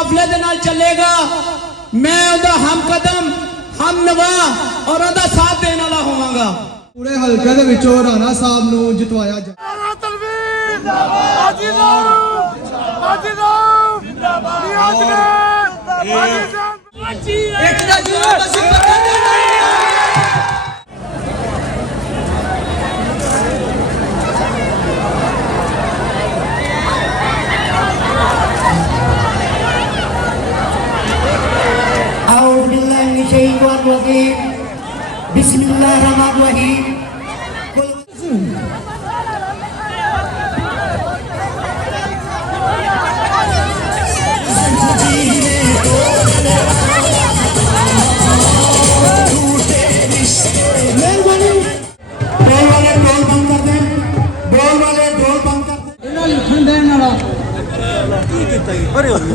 काफले दे नाल चलेगा मैं उहदा हम कदम हम नवा और उहदा साथ देने वाला होवांगा। पूरे हल्के दे विचों राणा साहब नूं जितवाया जाए। बिस्मिल्लाहिर्रहमानिर्रहीम।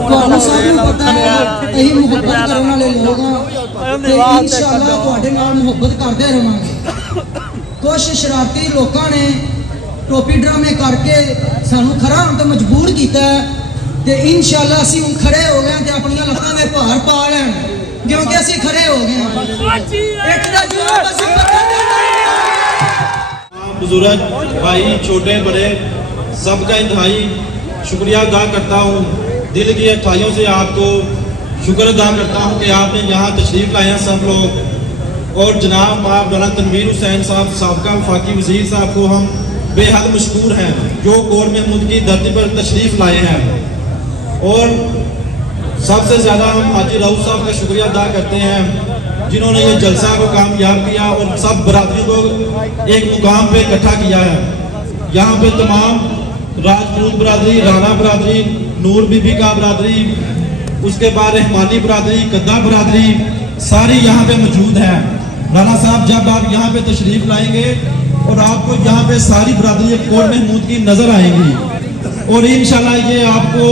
ਤੁਹਾਨੂੰ ਸਾਨੂੰ ਪਤਾ ਹੈ ਅਸੀਂ ਮੁਹੱਬਤ ਕਰਨ ਵਾਲੇ ਲੋਕ ਹਾਂ ਤੇ ਇਨਸ਼ਾਅੱਲਾ ਤੁਹਾਡੇ ਨਾਲ ਮੁਹੱਬਤ ਕਰਦੇ ਰਹਾਂਗੇ। ਕੁਝ ਸ਼ਰਾਰਤੀ ਲੋਕਾਂ ਨੇ ਟੋਪੀ ਡਰਾਮੇ ਕਰਕੇ ਸਾਨੂੰ ਖੜਾ ਹੋਣ ਤੇ ਮਜਬੂਰ ਕੀਤਾ ਤੇ ਇਨਸ਼ਾਅੱਲਾ ਅਸੀਂ ਹੁਣ ਖੜੇ ਹੋ ਗਏ ਤੇ ਆਪਣੀਆਂ ਲੱਤਾਂ ਦੇ ਭਾਰ ਪਾ ਲੈਣ ਕਿਉਂਕਿ ਅਸੀਂ ਖੜੇ ਹੋ ਗਏ ਹਾਂ। ਇੱਕ ਦਾ ਜਵਾਬ ਅਸੀਂ बुजुर्ग भाई छोटे बड़े सबका इंतहाई शुक्रिया अदा करता हूँ। दिल की गहराइयों से आपको शुक्र अदा करता हूँ कि आपने यहाँ तशरीफ़ लाए हैं सब लोग। और जनाब मौलाना तनवीर हुसैन साहब साबका वफाकी वज़ीर साहब को हम बेहद मशकूर हैं जो कोट महमूद की धरती पर तशरीफ़ लाए हैं। और सबसे ज़्यादा हम हाजी राउफ साहब का शुक्रिया अदा करते हैं जिन्होंने ये जलसा को कामयाब किया और सब बरादरी को एक मुकाम पे इकट्ठा किया है। यहाँ पे तमाम राजपूत बरादरी, राणा बरादरी, नूर बीबी का बरादरी, उसके बाद रहमानी बरादरी, कद्दा बरादरी सारी यहाँ पे मौजूद है। राणा साहब जब आप यहाँ पे तशरीफ़ लाएंगे और आपको यहाँ पे सारी बरादरी कोट महमूद की नज़र आएंगी और इंशाल्लाह ये आपको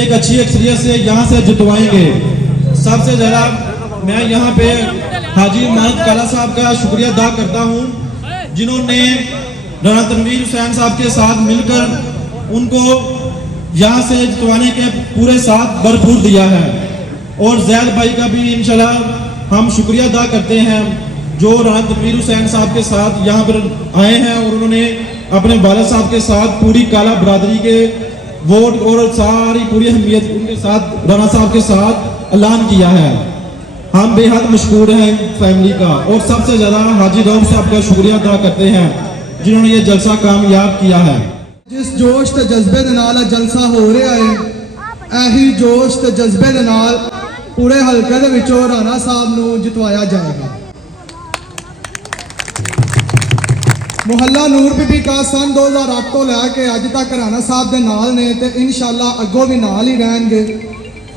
एक अच्छी अक्सरियत से यहाँ से जितवाएंगे। सबसे ज़्यादा मैं यहाँ पे हाजी महमूद काला साहब का शुक्रिया अदा करता हूँ जिन्होंने राणा तनवीर हुसैन साहब के साथ मिलकर उनको यहाँ से जितवाने के पूरे साथ भरपूर दिया है। और जैद भाई का भी इंशाल्लाह हम शुक्रिया अदा करते हैं जो राणा तनवीर हुसैन साहब के साथ यहाँ पर आए हैं और उन्होंने अपने वालिद साहब के साथ पूरी काला बरादरी के वोट और सारी पूरी अहमियत उनके साथ राणा साहब के साथ ऐलान किया है। हम बेहद मशकूर हैं फैमिली का। और सबसे ज़्यादा हाजी रऊफ साहब का शुक्रिया अदा करते हैं जिन्होंने ये जलसा कामयाब किया है। जिस जोश ते जज्बे दे नाल जलसा हो रहा है यही जोश ते जज्बे दे नाल पूरे हल्के दे विचों राणा साहब नूं जितवाया जाएगा। मुहल्ला नूर बीबी का सन 2008 तो लैके अज तक राणा साहब दे नाल ने ते इंशाअल्लाह अगों भी नाल ही रहेंगे।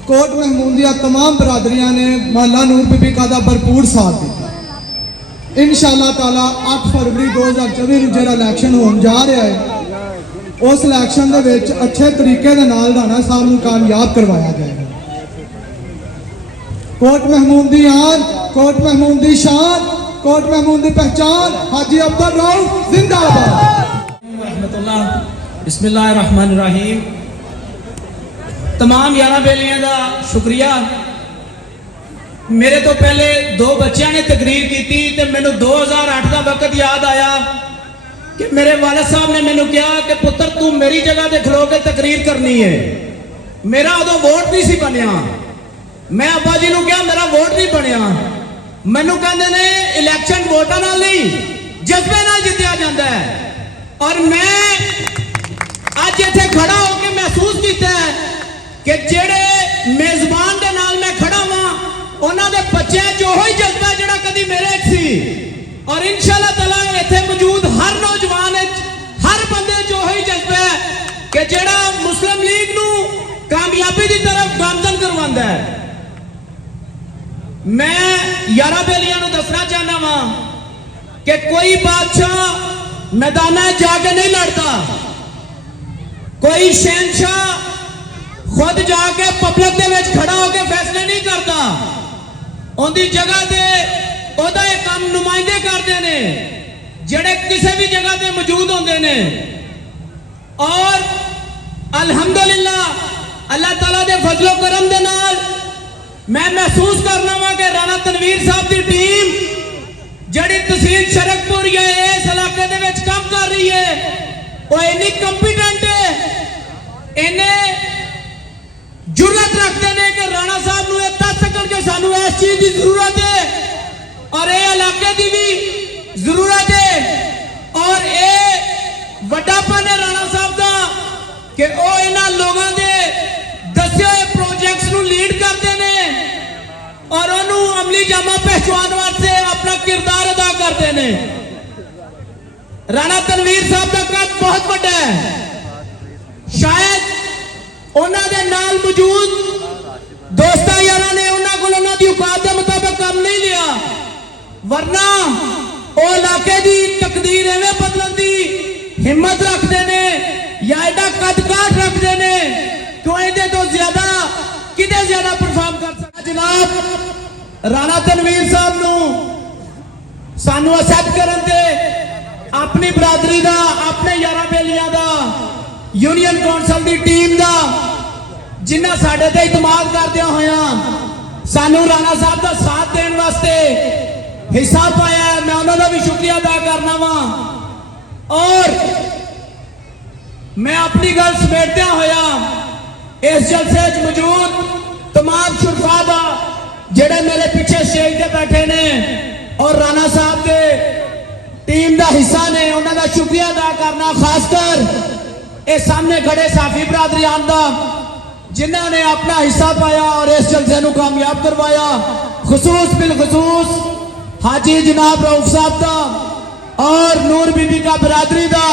कोट महमूदिया तमाम बरादरियां ने मुहल्ला नूर बीबी का भरपूर साथ दिता। इंशाअल्लाह ताला 8 फरवरी 2024 नूं जिहड़ा इलैक्शन होण जा रहा है उस इलैक्शन दे विच अच्छे तरीके दे नाल राणा साहब नूं कामयाब करवाया जाएगा। कोट महमूद दी आन, कोट महमूद दी शान, कोट महमूद दी पहचान हाजी अब्दुल रऊफ जिंदाबाद। बिस्मिल्लाहिर्रहमानिर्रहीम। तमाम यारा बेलियां का शुक्रिया। मेरे तो पहले 2 बच्चों ने तकरीर की थी तो मैंने 2008 का वक्त याद आया कि मेरे वालिद साहब ने मैंने कहा कि पुत्र तू मेरी जगह ते खलो के तकरीर करनी है। मेरा उदों वोट नहीं सी बनया। मैं अब्बा जी नूं कहा मेरा वोट नहीं बनया। मैनू कहते ने इलैक्शन वोटां नाल नहीं जज्बे नाल जित्तिया जाता है। और मैं अज इत्थे खड़ा होकर महसूस किया कि जेड़े मेजबान दे नाल मैं खड़ा वां उन्हां दे बच्चे जो ही जज्बा जिहड़ा कदी मेरे सी। और इंशाअल्लाह ताला इत्थे मौजूद हर नौजवान हर बंदे जो ही जज्बा है कि जेड़ा मुस्लिम लीग नूं कामयाबी की तरफ गामजन करवांदा है। मैं यारा बेलियां नूं दसना चाहना वा कि कोई बादशाह मैदाना जाके नहीं लड़ता, कोई शहनशाह खुद जाके पब्लिक दे विच खड़ा होकर फैसले नहीं करता। उनकी जगह ते ओदा एक काम नुमाइंदे करते ने जेड़े किसी भी जगह ते मौजूद होंदे ने। और अल्हम्दुलिल्लाह अल्लाह ताला दे फजलो करम दे नाल मैं महसूस करना वा कि राणा तनवीर साहब की टीम जड़ी तहसील शरकपुर या इस इलाके दे विच काम कर रही है वो इन्नी कंपीटेंट है, इन्हें जुर्रत रखते हैं कि राणा साहब नूं दस सकन कि सानू इस चीज की जरूरत है और ये इलाके की भी जरूरत है और ये वड्डापन है राणा साहब का कि वो इन्हां लोगों के दसे हुए प्रोजेक्ट्स नूं लीड करते हैं और उन्होंने अमली जामा पहचान वास्ते अपना किरदार अदा करते हैं। राणा तनवीर साहब का कद बहुत बड़ा है, शायद उन्होंने नाल मौजूद दोस्तां यारां ने उन्हां कोल उन्हां दी औकात दे मुताबिक काम नहीं लिया, वरना वो इलाके की तकदीर एवें बदलण दी हिम्मत रखते हैं या एडा कद काठ रखते हैं कि इहदे तो ज्यादा किते ज्यादा परफॉर्म कर सकदा। जनाब राणा तनवीर साहब नूं सानू एक्सेप्ट करन ते अपनी बरादरी दा, अपने यारा बेलियां दा, यूनियन कौंसल दी टीम दा जिन्ना साडे ते इतमाद करदे होया सानू राणा साहब दा साथ देण वास्ते हिस्सा पाया है, मैं उन्हां दा भी शुक्रिया अदा करना वा। और मैं अपनी गल समेटदे होया इस जलसे च मौजूद तमाम शुरफा दा जेड़े मेरे पीछे स्टेज पे बैठे ने और राणा साहब के टीम का हिस्सा ने उन्हों का शुक्रिया अदा करना, खासकर ये सामने खड़े साफी बरादरी आंदा जिन्होंने अपना हिस्सा पाया और इस जलसे को कामयाब करवाया। खसूस बिल खसूस हाजी जनाब रऊफ साहब का और नूर बीबी का बरादरी का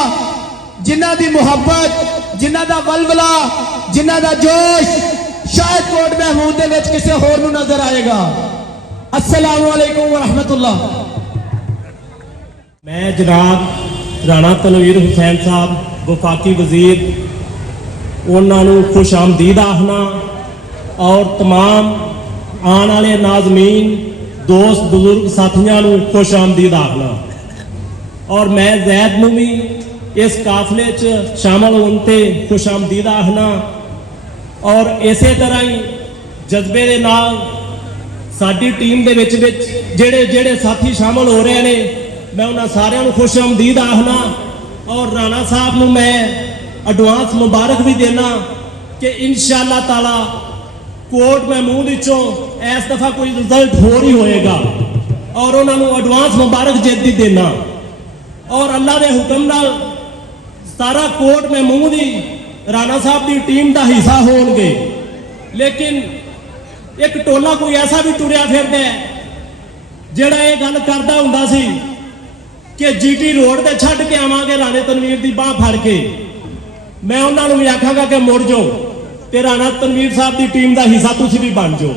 जिन्हों की मुहब्बत, जिन्हों का वलवला, जिन्हों का जोश शायद कोट महमूद दे विच किसी होर नूं नजर आएगा। अस्सलामु अलैकुम व रहमतुल्लाह। मैं जनाब राणा तनवीर हुसैन साहब वफाकी वजीर उन्होंने खुश आमदीद आखना और तमाम आने वाले नाजमीन दोस्त बुजुर्ग साथियों को खुश आमदीद आखना और मैं जैद नूं भी इस काफले च शामिल होने ते खुश आमदीद आखना और इसे तरह ही जज्बे दे नाल साडी टीम दे विच जेड़े जेड़े साथी शामिल हो रहे हैं मैं उन्हां सारिआं नूं खुश आमदीद आखना और राणा साहब नूं मैं एडवांस मुबारक भी देना कि इंशाअल्लाह ताला कोट महमूद विचों इस दफा कोई रिजल्ट होर ही होएगा और उन्होंने एडवांस मुबारक जेदी देना और अल्लाह के हुक्म नाल सारा कोट महमूद ही राणा साहब की टीम का हिस्सा होणगे। लेकिन एक टोला कोई ऐसा भी तुरिया फिरदा है जिहड़ा ये गल करदा हुंदा सी कि जीटी रोड ते छड्ड के आवांगे राणे तनवीर की बांह फड़ के, मैं उन्होंने भी आखांगा कि मुड़ जाओ ते राणा तनवीर साहब की टीम का हिस्सा तुसीं भी बन जाओ,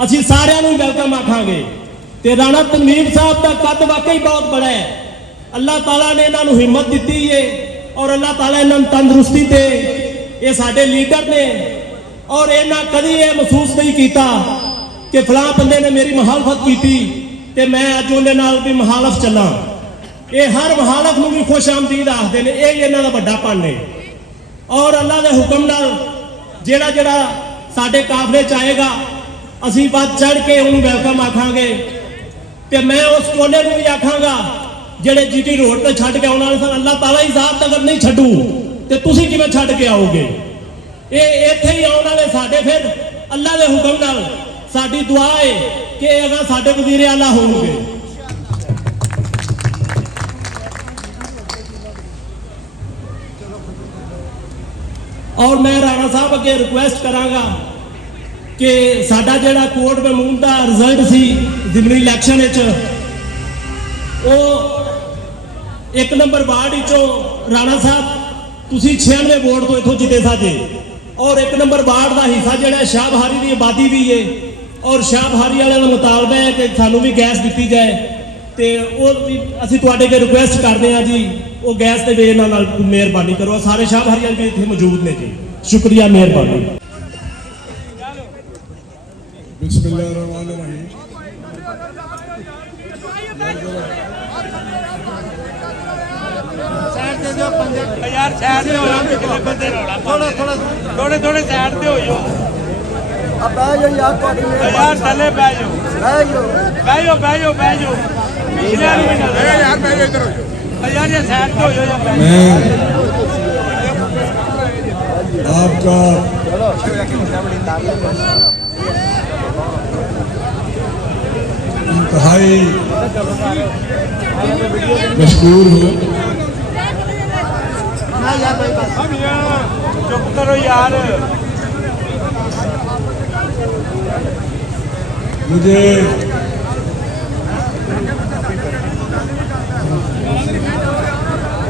असीं सारिआं नूं वेलकम आखांगे। ते राणा तनवीर साहब का कद वाकई बहुत बड़ा है, अल्लाह ताला ने इन्हां नूं हिम्मत दित्ती है और अल्लाह ताला इन्हां नूं तंदुरुस्ती दे। ये साडे लीडर ने और इन्हां कदी ये महसूस नहीं किया कि फलां बंदे ने मेरी मुखालफत की ते मैं अज उहदे नाल भी मुखालफ चलां। ये हर मुखालफ नूं भी खुश आमदीद आखदे ने, ये इन्हां दा वड्डापन है और अल्लाह के हुक्म नाल जेड़ा जेड़ा साडे काफले च आएगा असीं वध चढ़ के उहनूं वेलकम आखांगे। ते मैं उस टोले नूं भी आखांगा जेड़े जीटी रोड ते छड्ड के आउण वाले सन, अल्लाह ताला ही ज़ात अगर नहीं छड्डू ते तुसीं किवें छड्ड के आओगे। ये इत्थे ही आउण वाले साडे फिर अल्लाह के हुक्म नाल साडी दुआ है कि अगर साडे वज़ीर आला होणगे। और मैं राणा साहब अगे रिक्वेस्ट करांगा कि साडा जेड़ा कोट महमूद का रिजल्ट सी जिमनी इलैक्शन वो 1 नंबर वार्ड विचों राणा साहब तुसीं 96 वोट तो इथों जिते साजे और 1 नंबर वार्ड का हिस्सा जो शाह बहारी की आबादी भी है और शाह बहारी वाले का मुतालबा है कि सानू भी गैस दी जाए तो असीं तुहाडे अगे रिक्वेस्ट करते हैं जी वो गैस के वे नाल मेहरबानी करो। सारे शाह बहारी वाले भी इत्थे मौजूद ने जी, शुक्रिया मेहरबानी। बिस्मिल्लाहिर्रहमानिर्रहीम। यार थोड़ा थोड़ा ਥੋੜੇ ਥੋੜੇ ਸਾਈਡ ਤੇ ਹੋ ਜਾਓ ਆ ਬਹਿ ਜਾ ਯਾਰ ਤੁਹਾਡੀ ਯਾਰ ਥੱਲੇ ਬਹਿ ਜਾਓ ਬਹਿ ਜਾਓ ਬਹਿ ਜਾਓ ਬਹਿ ਜਾਓ ਬਹਿ ਜਾਓ ਪਿਛਲੇ ਨੂੰ ਵੀ ਨਾ ਯਾਰ ਬਹਿ ਜਾਓ ਇੱਧਰ ਯਾਰ ਇਹ ਸਾਈਡ ਤੇ ਹੋ ਜਾਓ ਯਾਰ मैं आपका इंतहाई मशहूर हूँ। चुप करो यार मुझे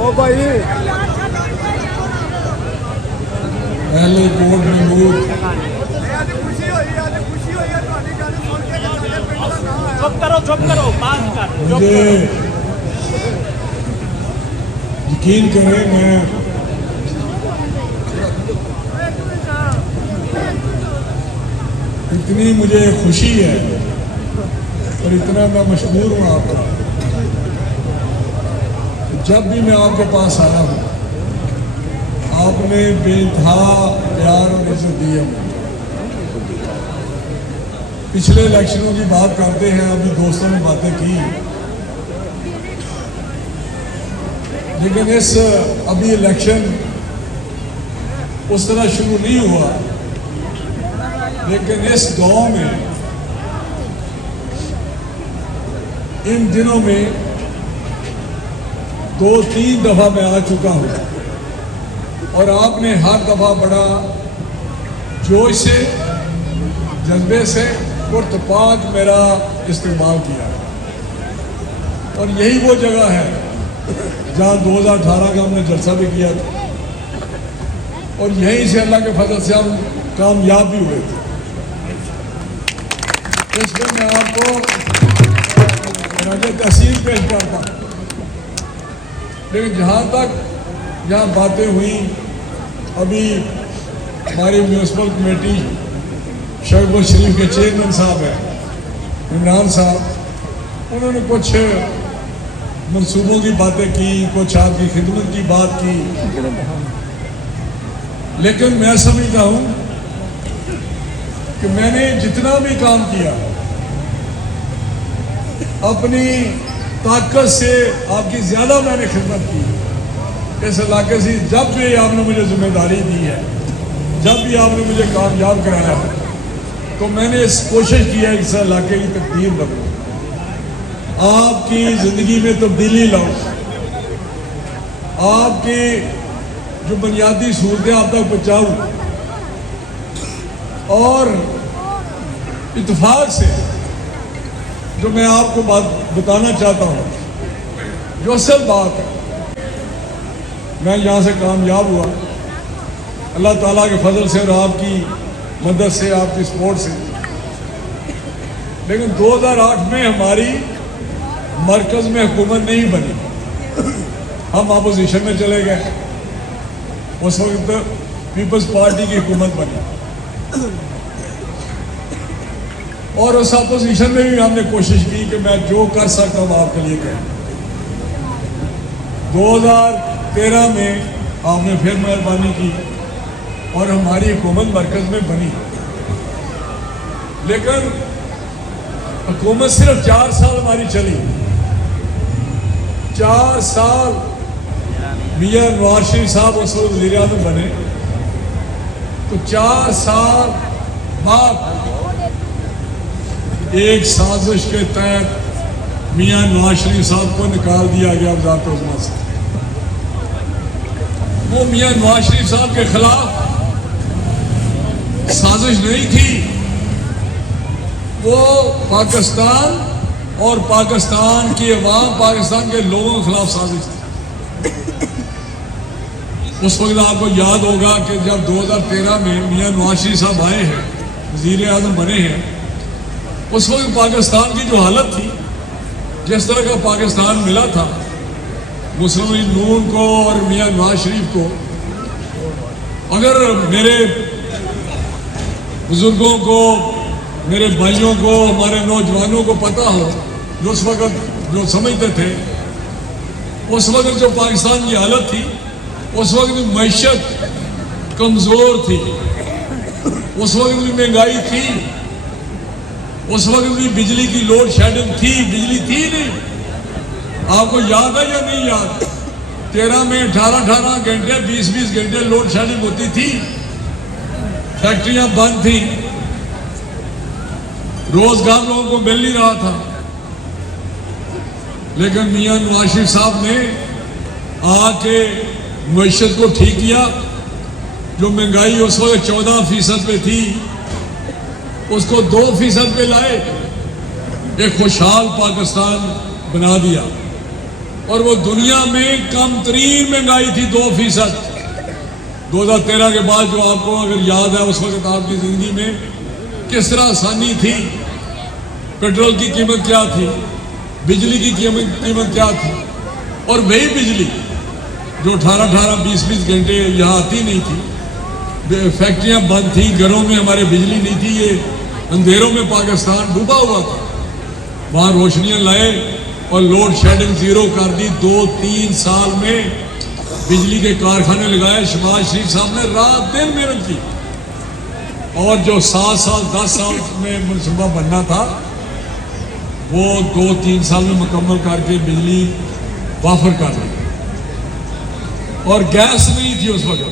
ओ भाई पहले कोर्ट महमूद चुप करो पास कर मुझे यकीन करें मैं इतनी मुझे खुशी है और इतना मैं मशहूर हूँ आपका, जब भी मैं आपके पास आया हूँ आपने बेइंतहा प्यार और इज्जत दी है। पिछले इलेक्शनों की बात करते हैं, अभी दोस्तों ने बातें की, लेकिन इस अभी इलेक्शन उस तरह शुरू नहीं हुआ, लेकिन इस गांव में इन दिनों में 2-3 दफा मैं आ चुका हूं और आपने हर दफा बड़ा जोश से, जज्बे से पुरतपाक मेरा इस्तेमाल किया और यही वो जगह है जहां 2018 का हमने जलसा भी किया था और यहीं से अल्लाह के फजल से हम कामयाब भी हुए थे। इसमें मैं आपको तहसील पेश करता हूँ, लेकिन जहाँ तक यहाँ बातें हुई, अभी हमारी म्यूनसिपल कमेटी शहबाज शरीफ के चेयरमैन साहब हैं इमरान साहब, उन्होंने कुछ मंसूबों की बातें की, कुछ आपकी खिदमत की बात की, लेकिन मैं समझता हूँ कि मैंने जितना भी काम किया अपनी ताकत से आपकी ज़्यादा मैंने खिदमत की इस इलाके से। जब भी आपने मुझे जिम्मेदारी दी है, जब भी आपने मुझे कामयाब कराया है, तो मैंने इस कोशिश की है इस इलाके की तब्दील बदलूं, आपकी ज़िंदगी में तब्दीली लाऊं, आपकी जो बुनियादी सहूलतें आप तक पहुँचाऊँ और इत्तेफाक से जो मैं आपको बात बताना चाहता हूँ, जो असल बात है, मैं यहाँ से कामयाब हुआ अल्लाह ताला के फजल से और आपकी मदद से, आपकी सपोर्ट से। लेकिन 2008 में हमारी मरकज़ में हुकूमत नहीं बनी, हम अपोजिशन में चले गए। उस वक्त पीपल्स पार्टी की हुकूमत बनी और उस अपोजिशन में भी हमने कोशिश की कि मैं जो कर सकता हूँ आपके लिए करूँ। 2013 में आपने फिर मेहरबानी की और हमारी हुकूमत मरकज़ में बनी, लेकिन हुकूमत सिर्फ 4 साल हमारी चली। 4 साल मियां नवाज शरीफ साहब उस वक्त वज़ीर आज़म बने, तो 4 साल बाद एक साजिश के तहत मियां नवाज शरीफ साहब को निकाल दिया गया वज़ारत उज़्मा से। वो मियां नवाज शरीफ साहब के खिलाफ साजिश नहीं थी, वो पाकिस्तान और पाकिस्तान की अवाम, पाकिस्तान के लोगों के खिलाफ साजिश थी। उस वक्त आपको याद होगा कि जब 2013 में मियां नवाज शरीफ साहब आए हैं, वज़ीर आज़म बने हैं, उस वक्त पाकिस्तान की जो हालत थी, जिस तरह का पाकिस्तान मिला था मुस्लिम लीग नून को और मियां नवाज शरीफ को, अगर मेरे बुजुर्गों को, मेरे भाइयों को, हमारे नौजवानों को पता हो, जो उस वक्त जो समझते थे, उस वक्त जो पाकिस्तान की हालत थी, उस वक्त मईशत कमजोर थी, उस वक्त भी महंगाई थी, उस वक्त भी बिजली की लोड शेडिंग थी, बिजली थी नहीं। आपको याद है या नहीं याद? 13 में 18 घंटे 20 घंटे लोड शेडिंग होती थी, फैक्ट्रियां बंद थी, रोजगार लोगों को मिल नहीं रहा था। लेकिन मियां नवाज शरीफ साहब ने आके मईशत को ठीक किया। जो महंगाई उस वक्त 14% पे थी, उसको 2% पे लाए, एक खुशहाल पाकिस्तान बना दिया। और वो दुनिया में कम तरीन महंगाई थी 2%। 2013 के बाद जो आपको अगर याद है, उस वक्त आपकी जिंदगी में किस तरह आसानी थी, पेट्रोल की कीमत क्या थी, बिजली की कीमत क्या थी। और वही बिजली जो 18 20 घंटे यहाँ आती नहीं थी, फैक्ट्रियां बंद थी, घरों में हमारे बिजली नहीं थी, ये अंधेरों में पाकिस्तान डूबा हुआ था। वहां रोशनियां लाए और लोड शेडिंग जीरो कर दी। 2-3 साल में बिजली के कारखाने लगाए। शहबाज शरीफ साहब ने रात दिन मेहनत की, और जो 7 साल 10 साल में मनसूबा बनना था, वो 2-3 साल में मुकम्मल करके बिजली वाफर कर दी। और गैस नहीं थी उस वक्त,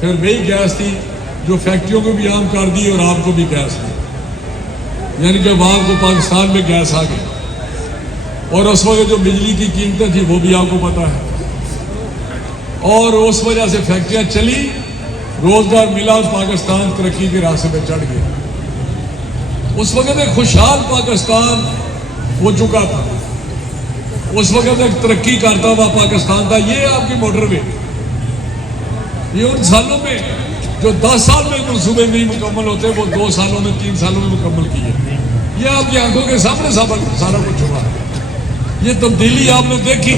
फिर वही गैस थी जो फैक्ट्रियों को भी आम कर दी और आपको भी गैस दी, यानी कि अब आपको पाकिस्तान में गैस आ गई। और उस वक्त जो बिजली की कीमतें थी वो भी आपको पता है। और उस वजह से फैक्ट्रियां चली, रोजगार मिला, पाकिस्तान तरक्की के रास्ते पे चढ़ गया। उस वक्त एक खुशहाल पाकिस्तान हो चुका था, उस वक्त एक तरक्की करता हुआ पाकिस्तान था। ये आपकी मोटरवे, ये उन सालों में जो 10 साल में मनसूबे नहीं मुकम्मल होते, वो 2 सालों में 3 सालों में मुकम्मल किए। ये आपकी आंखों के सामने सारा कुछ हुआ, ये तब्दीली आपने देखी।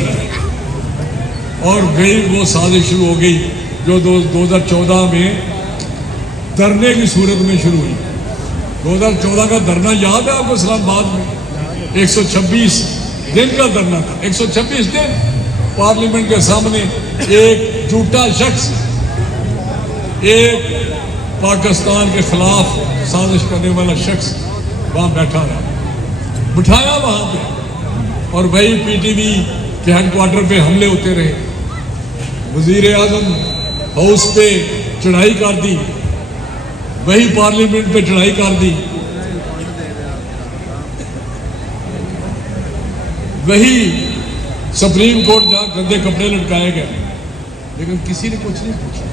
और वही वो साजिश शुरू हो गई जो 2014 में धरने की सूरत में शुरू हुई। 2014 का धरना याद है आपको? इस्लामाबाद में 126 दिन का धरना था। 126 दिन पार्लियामेंट के सामने एक झूठा शख्स, एक पाकिस्तान के खिलाफ साजिश करने वाला शख्स वहां बैठा रहा, बिठाया वहां पे। और वही पीटीवी के हेडक्वार्टर पे हमले होते रहे, वजीर आजम हाउस पे चढ़ाई कर दी, वही पार्लियामेंट पे चढ़ाई कर दी, वही सुप्रीम कोर्ट जहां गंदे कपड़े लटकाए गए। लेकिन किसी ने कुछ नहीं पूछा।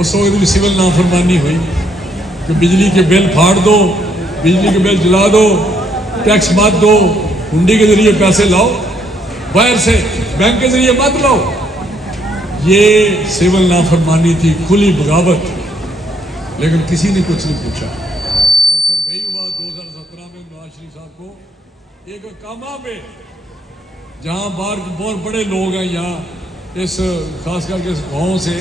उस वक्त भी सिविल नाफरमानी हुई कि बिजली के बिल फाड़ दो, बिजली के बिल जला दो, टैक्स मत दो, हुंडी के जरिए पैसे लाओ, बाहर से बैंक के जरिए मत लाओ। ये सिविल नाफरमानी थी, खुली बगावत। लेकिन किसी ने कुछ नहीं पूछा। और फिर वही हुआ 2017 में नवाज शरीफ साहब को एक कामा पे, जहां बाहर बहुत बड़े लोग हैं, यहाँ इस खास करके इस गाँव से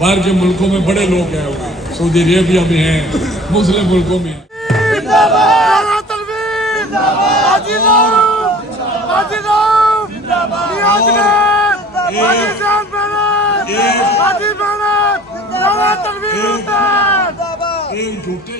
बाहर के मुल्कों में बड़े लोग गए हुए, सऊदी अरेबिया में हैं, मुस्लिम मुल्कों में हैं। एक झूठे